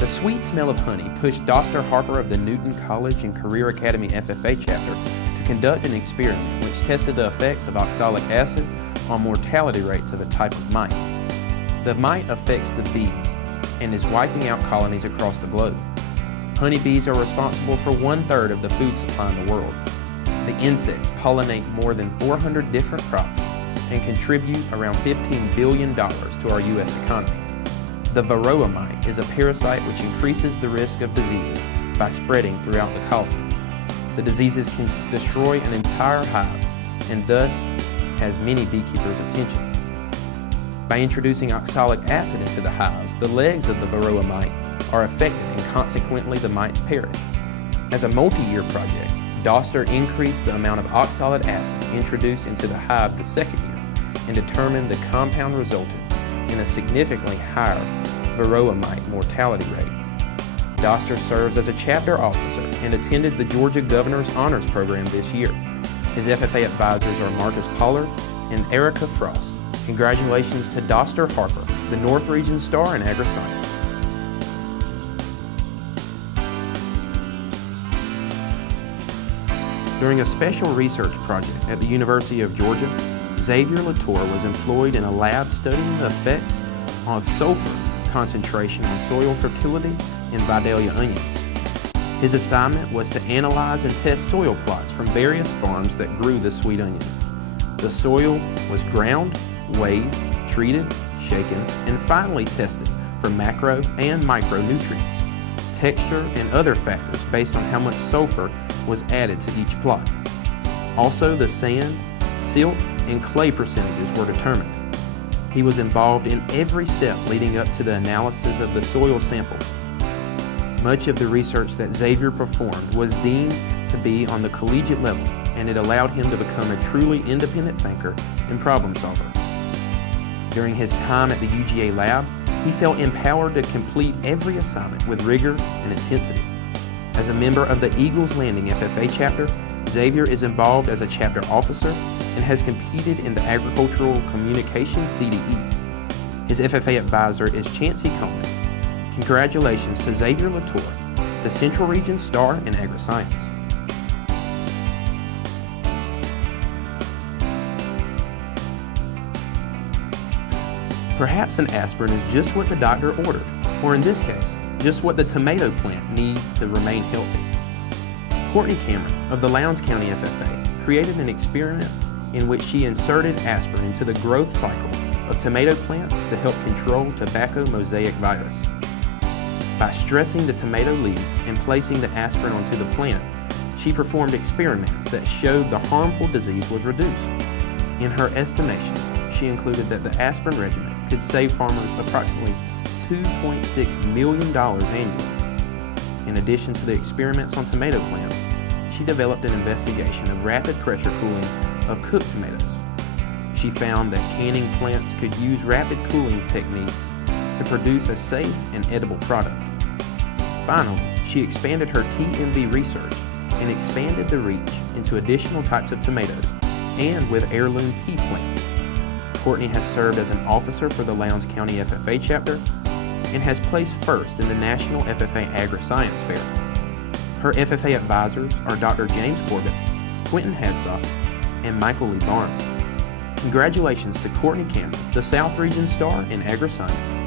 The sweet smell of honey pushed Doster Harper of the Newton College and Career Academy FFA chapter to conduct an experiment which tested the effects of oxalic acid on mortality rates of a type of mite. The mite affects the bees and is wiping out colonies across the globe. Honeybees are responsible for 1/3 of the food supply in the world. The insects pollinate more than 400 different crops and contribute around $15 billion to our U.S. economy. The varroa mite is a parasite which increases the risk of diseases by spreading throughout the colony. The diseases can destroy an entire hive and thus has many beekeepers' attention. By introducing oxalic acid into the hives, the legs of the varroa mite are affected and consequently the mites perish. As a multi-year project, Doster increased the amount of oxalic acid introduced into the hive the second year and determined the compound resulted in a significantly higher varroa mite mortality rate. Doster serves as a chapter officer and attended the Georgia Governor's Honors Program this year. His FFA advisors are Marcus Pollard and Erica Frost. Congratulations to Doster Harper, the North Region Star in Agriscience. During a special research project at the University of Georgia, Xavier Latour was employed in a lab studying the effects of sulfur concentration on soil fertility in Vidalia onions. His assignment was to analyze and test soil plots from various farms that grew the sweet onions. The soil was ground, weighed, treated, shaken, and finally tested for macro and micronutrients, texture, and other factors based on how much sulfur was added to each plot. Also, the sand, silt, and clay percentages were determined. He was involved in every step leading up to the analysis of the soil samples. Much of the research that Xavier performed was deemed to be on the collegiate level, and it allowed him to become a truly independent thinker and problem solver. During his time at the UGA lab, he felt empowered to complete every assignment with rigor and intensity. As a member of the Landing FFA chapter, Xavier is involved as a chapter officer and has competed in the Agricultural Communication CDE. His FFA advisor is Chancey Coleman. Congratulations to Xavier Latour, the Central Region Star in Agriscience. Perhaps an aspirin is just what the doctor ordered, or in this case, just what the tomato plant needs to remain healthy. Courtney of the Lowndes County FFA created an experiment in which she inserted aspirin into the growth cycle of tomato plants to help control tobacco mosaic virus. By stressing the tomato leaves and placing the aspirin onto the plant, she performed experiments that showed the harmful disease was reduced. In her estimation, she included that the aspirin regimen could save farmers approximately $2.6 million annually. In addition to the experiments on tomato plants, she developed an investigation of rapid pressure cooling of cooked tomatoes. She found that canning plants could use rapid cooling techniques to produce a safe and edible product. Finally, she expanded her TMV research and expanded the reach into additional types of tomatoes and with heirloom pea plants. Courtney has served as an officer for the Lowndes County FFA chapter and has placed first in the National FFA Agriscience Fair. Her FFA advisors are Dr. James Corbett, Quentin Hadsock, and Michael Lee Barnes. Congratulations to Courtney Cameron, the South Region Star in Agriscience.